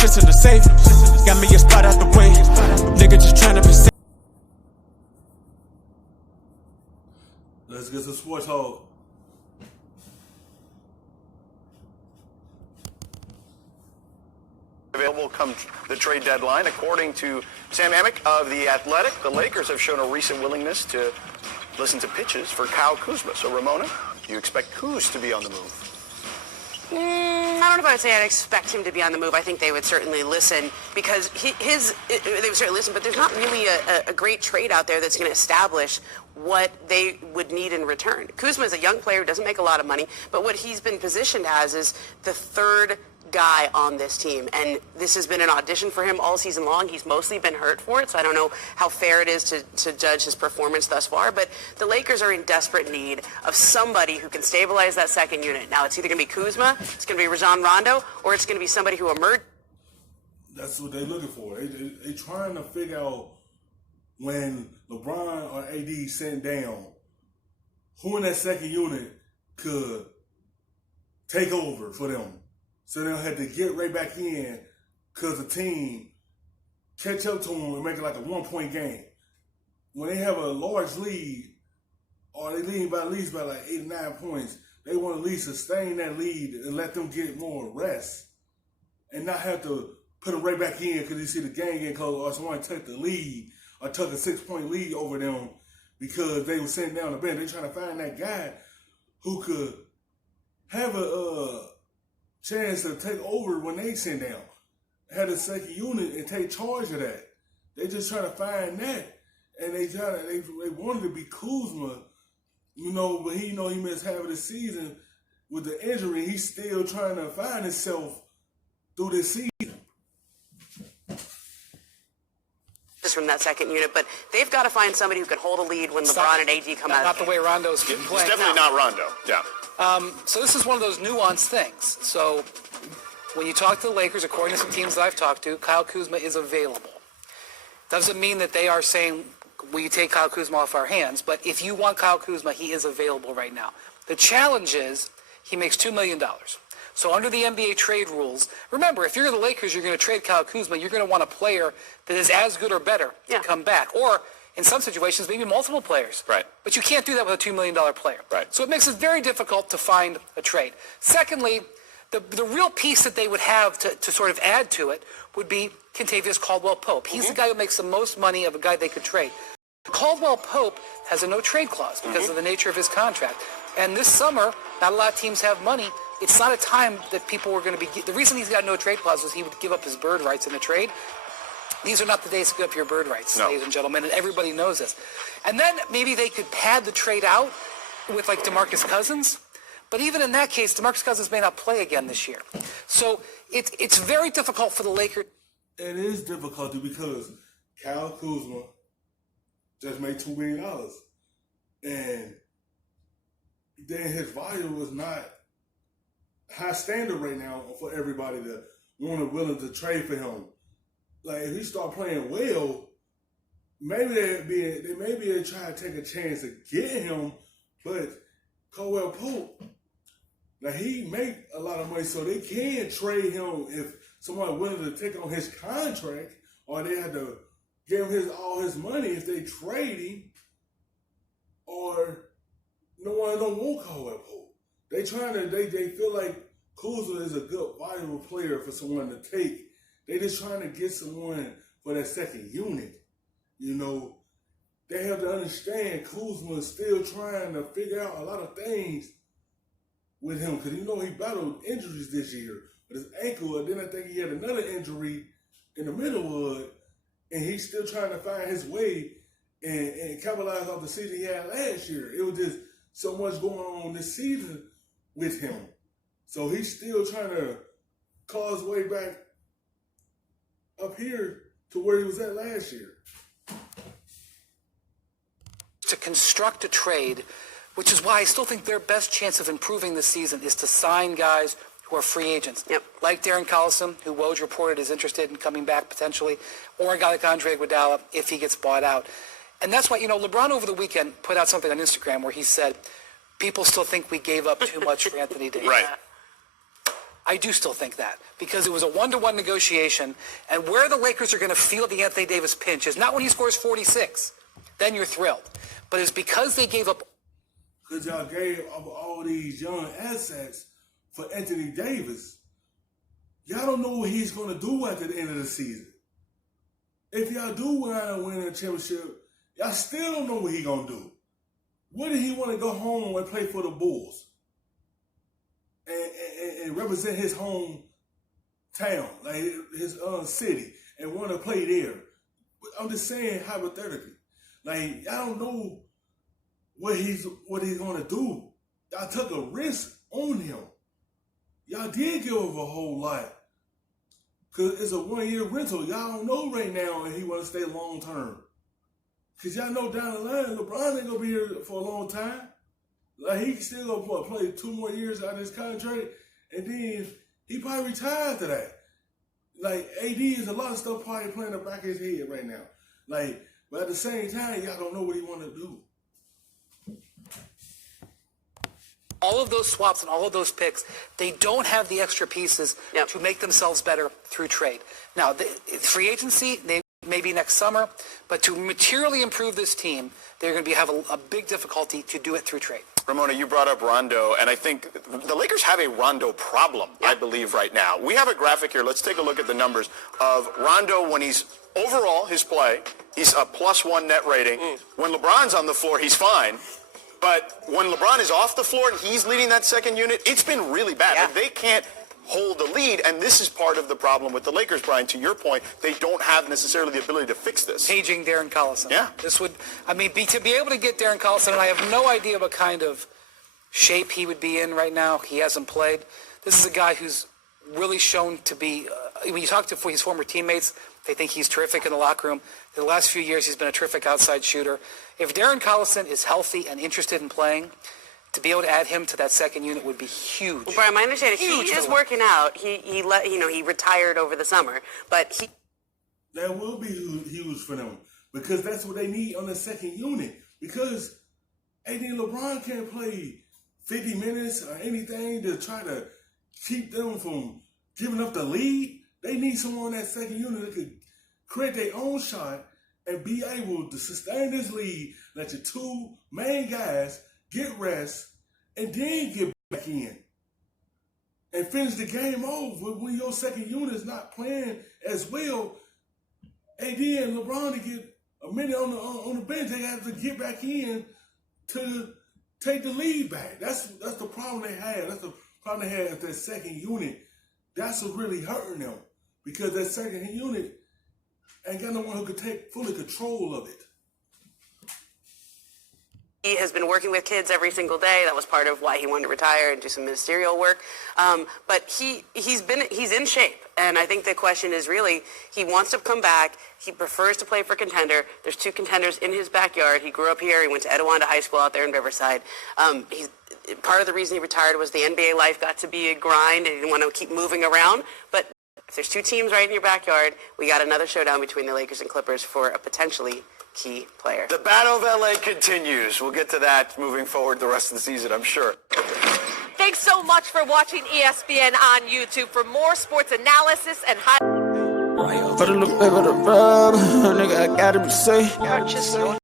shit's in the safe. Got me a spot out the way. Nigga just tryna be safe. Let's get some sports talk. Available come the trade deadline. According to Sam Amick of The Athletic, the Lakers have shown a recent willingness to listen to pitches for Kyle Kuzma. So, Ramona, do you expect Kuz to be on the move? I don't know if I would say I'd expect him to be on the move. I think they would certainly listen because they would certainly listen, but there's not really a great trade out there that's going to establish what they would need in return. Kuzma is a young player who doesn't make a lot of money, but what he's been positioned as is the third guy on this team, and this has been an audition for him all season long. He's mostly been hurt for it, so I don't know how fair it is to judge his performance thus far, but the Lakers are in desperate need of somebody who can stabilize that second unit. Now, it's either going to be Kuzma, it's going to be Rajon Rondo, or it's going to be somebody who emerged. That's what they're looking for. They're trying to figure out when LeBron or AD sent down, who in that second unit could take over for them. So they don't have to get right back in because the team catch up to them and make it like a 1-point game. When they have a large lead, or they lead by at least by like 8 or 9 points, they want to at least sustain that lead and let them get more rest and not have to put them right back in because you see the game getting close or somebody took the lead or took a 6-point lead over them because they were sitting down the bench. They're trying to find that guy who could have a chance to take over when they sit down, have a second unit and take charge of that. They just trying to find that, and they wanted to be Kuzma, but he he missed half of the season with the injury. He's still trying to find himself through this season. Just from that second unit, but they've got to find somebody who can hold a lead when LeBron and AD come out. Not the way Rondo's playing. It's definitely not Rondo. Yeah. So this is one of those nuanced things. So when you talk to the Lakers, according to some teams that I've talked to, Kyle Kuzma is available. Doesn't mean that they are saying, will you take Kyle Kuzma off our hands? But if you want Kyle Kuzma, he is available right now. The challenge is he makes $2 million. So under the NBA trade rules, remember, if you're the Lakers, you're going to trade Kyle Kuzma, you're going to want a player that is as good or better to come back. Or in some situations, maybe multiple players. Right. But you can't do that with a $2 million player. Right. So it makes it very difficult to find a trade. Secondly, the real piece that they would have to sort of add to it would be Kentavious Caldwell-Pope. He's the guy who makes the most money of a guy they could trade. Caldwell-Pope has a no-trade clause because of the nature of his contract. And this summer, not a lot of teams have money. It's not a time that people were going to be... The reason he's got no trade clause is he would give up his bird rights in the trade. These are not the days to give up your bird rights, ladies and gentlemen, and everybody knows this. And then maybe they could pad the trade out with like DeMarcus Cousins. But even in that case, DeMarcus Cousins may not play again this year. So it's very difficult for the Lakers. It is difficult because Kyle Kuzma just made $2 million. And then his value was not high standard right now for everybody to want to willing to trade for him. Like if he start playing well, maybe they try to take a chance to get him. But Caldwell-Pope, like he make a lot of money, so they can trade him if someone willing to take on his contract, or they had to give him all his money if they trade him, or no one don't want Caldwell-Pope. They feel like Kuzma is a good, valuable player for someone to take. They just trying to get someone for that second unit. They have to understand Kuzma is still trying to figure out a lot of things with him because he battled injuries this year with his ankle, and then I think he had another injury in the middle of it, and he's still trying to find his way and capitalize off the season he had last year. It was just so much going on this season with him. So he's still trying to claw his way back up here to where he was at last year. To construct a trade, which is why I still think their best chance of improving this season is to sign guys who are free agents. Yep. Like Darren Collison, who Woj reported is interested in coming back potentially, or a guy like Andre Iguodala if he gets bought out. And that's why, LeBron over the weekend put out something on Instagram where he said, people still think we gave up too much for Anthony Davis. Right. I do still think that, because it was a one-to-one negotiation, and where the Lakers are going to feel the Anthony Davis pinch is not when he scores 46. Then you're thrilled. But it's because they gave up. Because y'all gave up all these young assets for Anthony Davis. Y'all don't know what he's going to do at the end of the season. If y'all do win a championship, y'all still don't know what he's going to do. What did he want to go home and play for the Bulls? And represent his home town, like his city, and want to play there. I'm just saying hypothetically. Like, I don't know what he's gonna do. Y'all took a risk on him. Y'all did give him a whole lot. Cause it's a 1-year rental. Y'all don't know right now if he wanna stay long term. Cause y'all know down the line, LeBron ain't gonna be here for a long time. Like, he still gonna play 2 more years out of his contract, and then he probably retired to that. Like, AD is a lot of stuff probably playing in the back of his head right now. Like, but at the same time, y'all don't know what he want to do. All of those swaps and all of those picks, they don't have the extra pieces to make themselves better through trade. Now, free agency, maybe next summer, but to materially improve this team, they're going to have a big difficulty to do it through trade. Ramona, you brought up Rondo, and I think the Lakers have a Rondo problem, I believe, right now. We have a graphic here. Let's take a look at the numbers of Rondo when he's overall, his play. He's a +1 net rating. When LeBron's on the floor, he's fine. But when LeBron is off the floor and he's leading that second unit, it's been really bad. Like, they can't hold the lead, and this is part of the problem with the Lakers, Brian. To your point, they don't have necessarily the ability to fix this. Paging Darren Collison. Yeah. This would, I mean, to be able to get Darren Collison, and I have no idea what kind of shape he would be in right now. He hasn't played. This is a guy who's really shown to be, when you talk to his former teammates, they think he's terrific in the locker room. In the last few years, he's been a terrific outside shooter. If Darren Collison is healthy and interested in playing, to be able to add him to that second unit would be huge. Well, Brian, my understanding, he is working out. He retired over the summer, but he. That will be huge for them, because that's what they need on the second unit. Because AD and LeBron can't play 50 minutes or anything to try to keep them from giving up the lead. They need someone on that second unit that could create their own shot and be able to sustain this lead. Let your 2 main guys get rest, and then get back in and finish the game over. When your second unit is not playing as well, AD and LeBron to get a minute on the bench, they have to get back in to take the lead back. That's the problem they had. That's the problem they had with that second unit. That's what really hurting them, because that second unit ain't got no one who could take fully control of it. He has been working with kids every single day. That was part of why he wanted to retire and do some ministerial work. But he's in shape. And I think the question is really, he wants to come back. He prefers to play for contender. There's 2 contenders in his backyard. He grew up here. He went to Etiwanda High School out there in Riverside. Part of the reason he retired was the NBA life got to be a grind and he didn't want to keep moving around. But if there's 2 teams right in your backyard, we got another showdown between the Lakers and Clippers for a potentially key player. The Battle of LA continues. We'll get to that moving forward the rest of the season, I'm sure. Thanks so much for watching ESPN on YouTube. For more sports analysis and highlights. Purchase